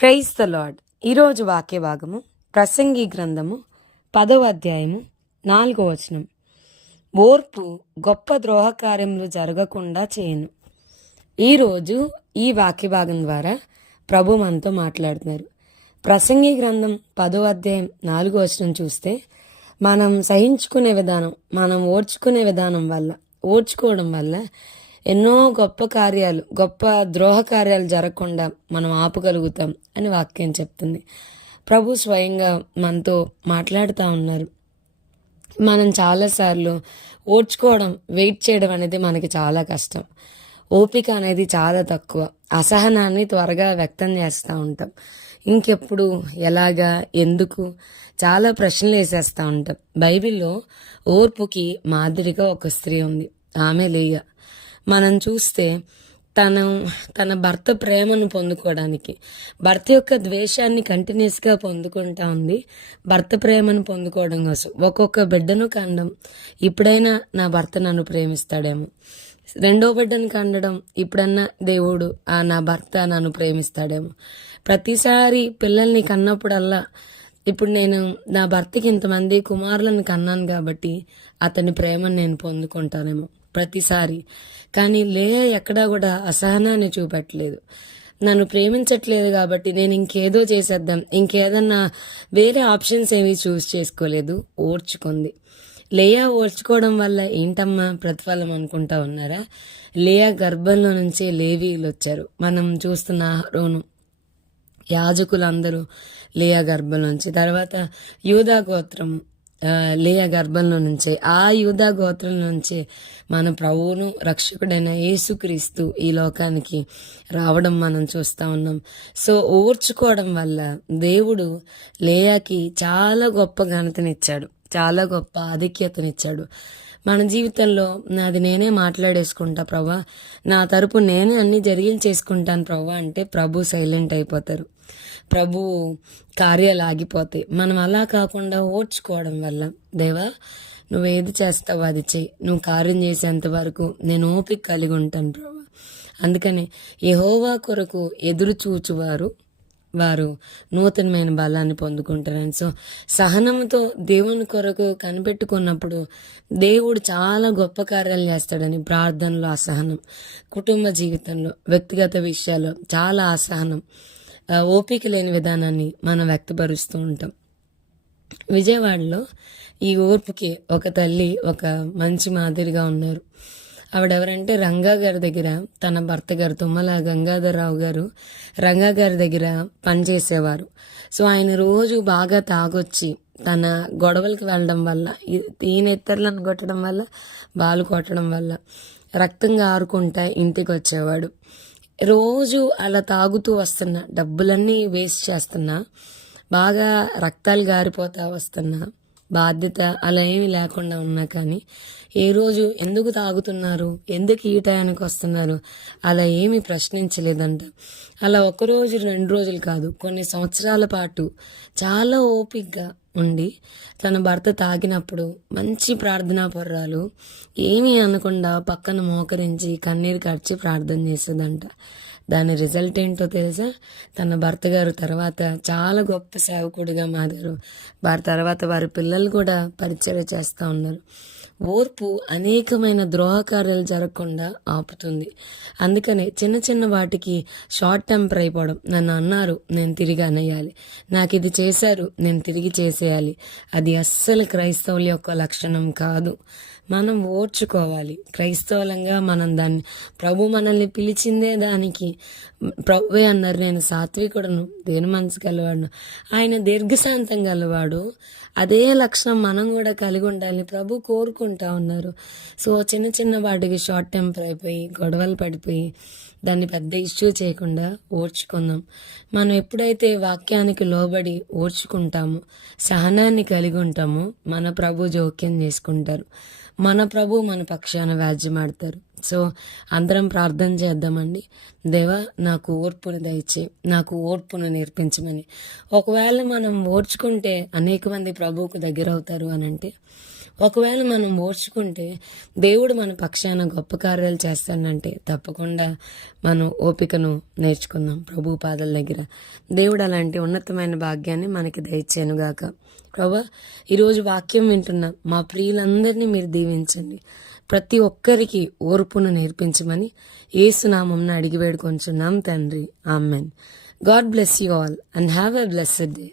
Praise the lord ఈరోజు వాక్య భాగము ప్రసంగి గ్రంథము పదవ అధ్యాయము నాలుగో వచనం. ఓర్పు గొప్ప ద్రోహకార్యములు జరగకుండా చేయను. ఈరోజు ఈ వాక్య భాగం ద్వారా ప్రభు మనతో మాట్లాడుతున్నారు. ప్రసంగి గ్రంథం పదో అధ్యాయం నాలుగో వచనం చూస్తే మనం సహించుకునే విధానం మనం ఓర్చుకునే విధానం వల్ల ఓర్చుకోవడం వల్ల ఎన్నో గొప్ప కార్యాలు గొప్ప ద్రోహ కార్యాలు జరగకుండా మనం ఆపగలుగుతాం అని వాక్యం చెప్తుంది. ప్రభు స్వయంగా మనతో మాట్లాడుతూ ఉన్నారు. మనం చాలాసార్లు ఓడ్చుకోవడం వెయిట్ చేయడం అనేది మనకి చాలా కష్టం. ఓపిక అనేది చాలా తక్కువ. అసహనాన్ని త్వరగా వ్యక్తం చేస్తూ ఉంటాం. ఇంకెప్పుడు ఎలాగా ఎందుకు చాలా ప్రశ్నలు వేసేస్తూ ఉంటాం. బైబిల్లో ఓర్పుకి మాదిరిగా ఒక స్త్రీ ఉంది. ఆమె లేయ. మనం చూస్తే తను తన భర్త ప్రేమను పొందుకోవడానికి భర్త యొక్క ద్వేషాన్ని కంటిన్యూస్గా పొందుకుంటా ఉంది. భర్త ప్రేమను పొందుకోవడం కోసం. ఒక్కొక్క బిడ్డను కండం ఇప్పుడైనా నా భర్త నన్ను ప్రేమిస్తాడేమో. రెండో బిడ్డను కండడం ఇప్పుడన్నా దేవుడు ఆ నా భర్త నన్ను ప్రేమిస్తాడేమో. ప్రతిసారి పిల్లల్ని కన్నప్పుడల్లా ఇప్పుడు నేను నా భర్తకి ఇంతమంది కుమారులను కన్నాను కాబట్టి అతని ప్రేమను నేను పొందుకుంటానేమో. ప్రతిసారి. కానీ లేయా ఎక్కడా కూడా అసహనాన్ని చూపెట్టలేదు. నన్ను ప్రేమించట్లేదు కాబట్టి నేను ఇంకేదో చేసేద్దాం. ఇంకేదన్నా వేరే ఆప్షన్స్ ఏమీ చూస్ చేసుకోలేదు. ఓర్చుకుంది. లేయా ఓర్చుకోవడం వల్ల ఏంటమ్మా ప్రతిఫలం అనుకుంటా ఉన్నారా? లేయా గర్భంలో నుంచే లేవీలు వచ్చారు మనం చూస్తున్న రోను యాజకులందరూ లేయా గర్భం నుంచి తర్వాత యూదా గోత్రము. లేయా గర్భంలో నుంచే ఆ యూదా గోత్రం నుంచే మన ప్రభువును రక్షకుడైన యేసుక్రీస్తు ఈ లోకానికి రావడం మనం చూస్తా ఉన్నాం. సో ఓర్చుకోవడం వల్ల దేవుడు లేయాకి చాలా గొప్ప ఘనతనిచ్చాడు. చాలా గొప్ప ఆధిక్యతనిచ్చాడు. మన జీవితంలో నాది నేనే మాట్లాడేసుకుంటా ప్రభా. నా తరపు నేనే అన్ని జరిగించేసుకుంటాను ప్రభా అంటే ప్రభు సైలెంట్ అయిపోతారు. ప్రభు కార్యాలు ఆగిపోతాయి. మనం అలా కాకుండా ఓడ్చుకోవడం వల్ల దేవా నువ్వేది చేస్తావో అది చెయ్యి. నువ్వు కార్యం చేసేంత వరకు నేను ఓపిక కలిగి ఉంటాను ప్రభా. అందుకని యహోవా కొరకు ఎదురు చూచువారు వారు నూతనమైన బలాన్ని పొందుకుంటారని. సో సహనంతో దేవుని కొరకు కనిపెట్టుకున్నప్పుడు దేవుడు చాలా గొప్ప కార్యాలు చేస్తాడని ప్రార్థనలో అసహనం కుటుంబ జీవితంలో వ్యక్తిగత విషయాల్లో చాలా అసహనం ఓపిక లేని విధానాన్ని మనం వ్యక్తపరుస్తూ ఉంటాం. విజయవాడలో ఈ ఓర్పుకి ఒక తల్లి ఒక మంచి మాదిరిగా ఉన్నారు. ఆవిడెవరంటే రంగా గారి దగ్గర తన భర్త గారు తుమ్మల గంగాధరరావు గారు రంగా గారి దగ్గర పనిచేసేవారు సో ఆయన రోజు బాగా తాగొచ్చి తన గొడవలకి వెళ్ళడం వల్ల ఈయన ఎత్తర్లను కొట్టడం వల్ల బాలు కొట్టడం వల్ల రక్తంగా ఆరుకుంటా ఇంటికి వచ్చేవాడు రోజు అలా తాగుతూ వస్తున్నా డబ్బులన్నీ వేస్ట్ చేస్తున్నా బాగా రక్తాలు గారిపోతా వస్తున్నా బాధ్యత అలా ఏమీ లేకుండా ఉన్నా కానీ ఏ రోజు ఎందుకు తాగుతున్నారు? ఎందుకు ఈ టయానికి వస్తున్నారు? అలా ఏమీ ప్రశ్నించలేదంట. అలా ఒక రోజు రెండు రోజులు కాదు కొన్ని సంవత్సరాల పాటు చాలా ఓపిగ్గా ఉండి తన భర్త తాగినప్పుడు మంచి ప్రార్థనా పొర్రాలు ఏమీ అనకుండా పక్కన మోకరించి కన్నీరు కడిచి ప్రార్థన చేసేదంట. దాని రిజల్ట్ ఏంటో తెలుసా? తన భర్త గారు తర్వాత చాలా గొప్ప సేవకుడిగా మారారు. వారి తర్వాత వారి పిల్లలు కూడా పరిచయం చేస్తూ ఉన్నారు. ఓర్పు అనేకమైన ద్రోహకార్యాలు జరగకుండా ఆపుతుంది. అందుకనే చిన్న చిన్న వాటికి షార్ట్ టెంపర్ అయిపోవడం. నన్ను అన్నారు నేను తిరిగి అనేయాలి. నాకు ఇది చేశారు నేను తిరిగి చేసేయాలి. అది అస్సలు క్రైస్తవుల యొక్క లక్షణం కాదు. మనం ఓర్చుకోవాలి. క్రైస్తవులంగా మనం దాన్ని ప్రభు మనల్ని పిలిచిందే దానికి. ప్రభువే అన్నారు నేను సాత్వికుడను దేని మనసు గలవాడు ఆయన దీర్ఘశాంతం గలవాడు. అదే లక్షణం మనం కూడా కలిగి ఉండాలి ప్రభు కోరుకుంటా ఉన్నారు. సో చిన్న చిన్న వాటికి షార్ట్ టెంపర్ అయిపోయి గొడవలు పడిపోయి దాన్ని పెద్ద ఇష్యూ చేయకుండా ఓర్చుకుందాం. మనం ఎప్పుడైతే వాక్యానికి లోబడి ఓర్చుకుంటామో సహనాన్ని కలిగి ఉంటామో మన ప్రభు జోక్యం చేసుకుంటారు. మన ప్రభు మన పక్షాన వ్యాజ్యమాడతారు సో అందరం ప్రార్థన చేద్దామండి. దేవా నాకు ఓర్పును దయచే నాకు ఓర్పును నేర్పించమని. ఒకవేళ మనం ఓర్చుకుంటే అనేక మంది ప్రభువుకు దగ్గర అవుతారు అని అంటే ఒకవేళ మనం ఓర్చుకుంటే దేవుడు మన పక్షాన గొప్ప కార్యాలు చేస్తానంటే తప్పకుండా మనం ఓపికను నేర్చుకుందాం ప్రభు పాదల దగ్గర. దేవుడు అలాంటి ఉన్నతమైన భాగ్యాన్ని మనకి దయచేనుగాక ప్రభా ఈరోజు వాక్యం వింటున్నాం మా ప్రియులందరినీ మీరు దీవించండి. ప్రతి ఒక్కరికి ఓర్పును నేర్పించమని ఏసునామంను అడిగి వేడుకొంచున్నాం తండ్రి. Amen. God bless you all and have a blessed day.